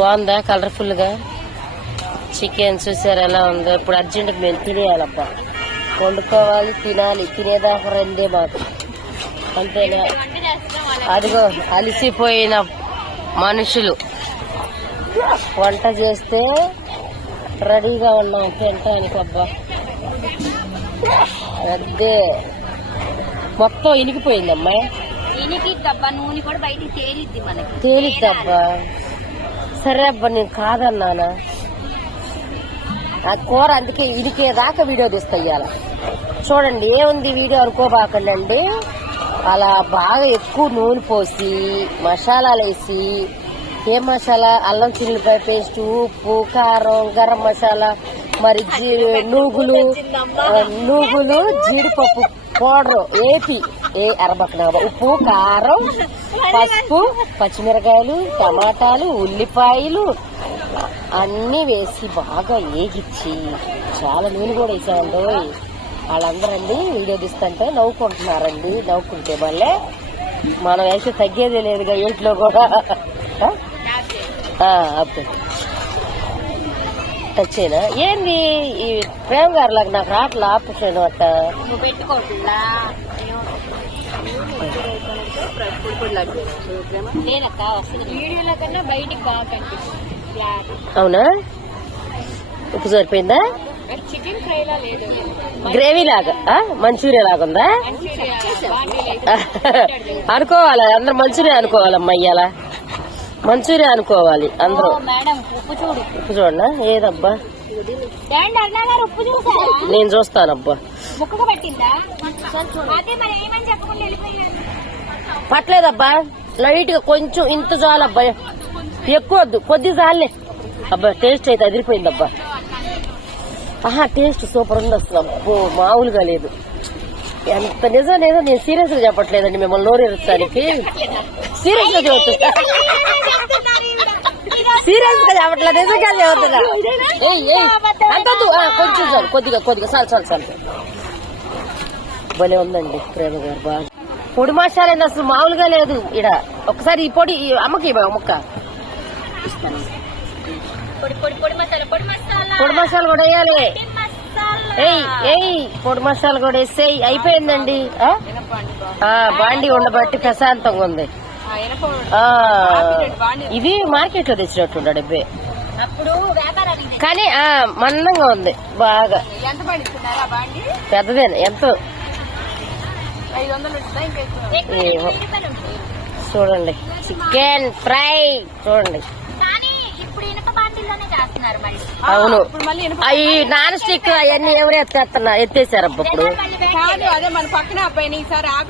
బాగుందా? కలర్ఫుల్గా చికెన్ చూసారు ఎలా ఉందో? ఇప్పుడు అర్జెంట్ మేము తినేయాలబ్బా వండుకోవాలి తినాలి. తినేదాకా రెండే మాకు అంతేనా? అదిగో అలసిపోయిన మనుషులు. వంట చేస్తే రెడీగా ఉన్నాం. తినటానికి అబ్బా అదే. మొత్తం ఇనికిపోయింది అమ్మాయి దీనికి డబ్బా నూనె కూడా బయటికి తేలిద్ది మనకి. తేలిద్దబ్బా. సరే అబ్బా నేను కాదన్నానా? ఆ కూర అందుకే ఇదికేదాకా వీడియో తీస్తా ఇయ్యాల చూడండి ఏముంది వీడియో అనుకోబాకండి అండి. అలా బాగా ఎక్కువ నూనె పోసి మసాలాలు వేసి ఏ మసాలా? అల్లం చిల్లిపాయ పేస్ట్ ఉప్పు కారం గరం మసాలా మరి జీ- నూగులు నూగులు జీడిపప్పు పౌడర్ ఏపి. ఏ అరబక్కన ఉప్పు కారం పసుపు పచ్చిమిరకాయలు టమాటాలు ఉల్లిపాయలు అన్నీ వేసి బాగా ఏగిచ్చి చాలా నూనె కూడా వేసామండి. వాళ్ళందరండి వీడియో తీస్తుంటే నవ్వుకుంటున్నారండి. నవ్వుకుంటే మళ్ళీ మనం వేస్తే తగ్గేదే లేదుగా ఇంట్లో కూడా. ఆ? అప్పుడు టచ్చేనా? ఏంది? ఈ ప్రేమ గారు లాగా నాకు రాట్లా ఆపరేషన్ అట్ట వీడియోలో కన్నా బయటికి బాగా కనిపిస్తుంది ఫ్లాట్ అవునా? ఉప్పు సరిపోయిందా? చికెన్ ఫ్రైలా లేదు గ్రేవీ లాగా? మంచూరియా లాగా ఉందా? అనుకోవాలి? అందరు మంచూరియా అనుకోవాలమ్మా ఇయ్యాల. మంచూరియా అనుకోవాలి అందరూ. ఉప్పు చూడు. ఉప్పు చూడనా? ఏదబ్బా? నేను చెప్పకుండా వెళ్ళిపోయారు పట్టలేదబ్బా లైట్గా కొంచెం ఇంత చాలబ్బా ఎక్కువ వద్దు కొద్ది చాలే అబ్బా టేస్ట్ అయితే అదిరిపోయిందబ్బా ఆహా టేస్ట్ సూపర్ ఉంది అసలు అబ్బో మామూలుగా లేదు ఎంత నిజం లేదో నేను సీరియస్గా చెప్పట్లేదండి మిమ్మల్ని నోరేస్తానికి సీరియస్గా చెబుతున్నా సీరియస్గా చెప్పట్లేదు నిజంగా. ఆ, కొంచెం చాలు కొద్దిగా కొద్దిగా చాలు చాలు చాలు. భలే ఉందండి ప్రేమ గారు బాగా. పొడి మసాలా ఏంది అసలు మామూలుగా లేదు ఇడ ఒకసారి ఈ పొడి ఈ అమ్మకి ఇవ్వ ముక్క పొడి పొడి పొడి మసాలా పొడి మసాలా. పొడి మసాలా కూడా వేయాలి. మసాలా. ఏయ్ ఏయ్ పొడి మసాలా కూడా వేసేయి. అయిపోయిందండి బాండి ఉండబట్టి ప్రశాంతంగా ఉంది. ఆ, ఇది మార్కెట్లో తెచ్చినట్టుండ డబ్బే కానీ ఆ మందంగా ఉంది బాగా. ఎంత పడుతున్నారా బాండి? పెద్దదే ఎంతో. చూడండి. చికెన్ ఫ్రై చూడండి. అవును. ఇప్పుడు మళ్ళీ ఇనుప అవి నాన్ స్టిక్ అవన్నీ ఎవరు ఎత్తేస్తున్నా ఎత్తేసారబ్బా ఇప్పుడు. కాదు అదే మన పక్కన అబ్బాయిని ఈసారి ఆపి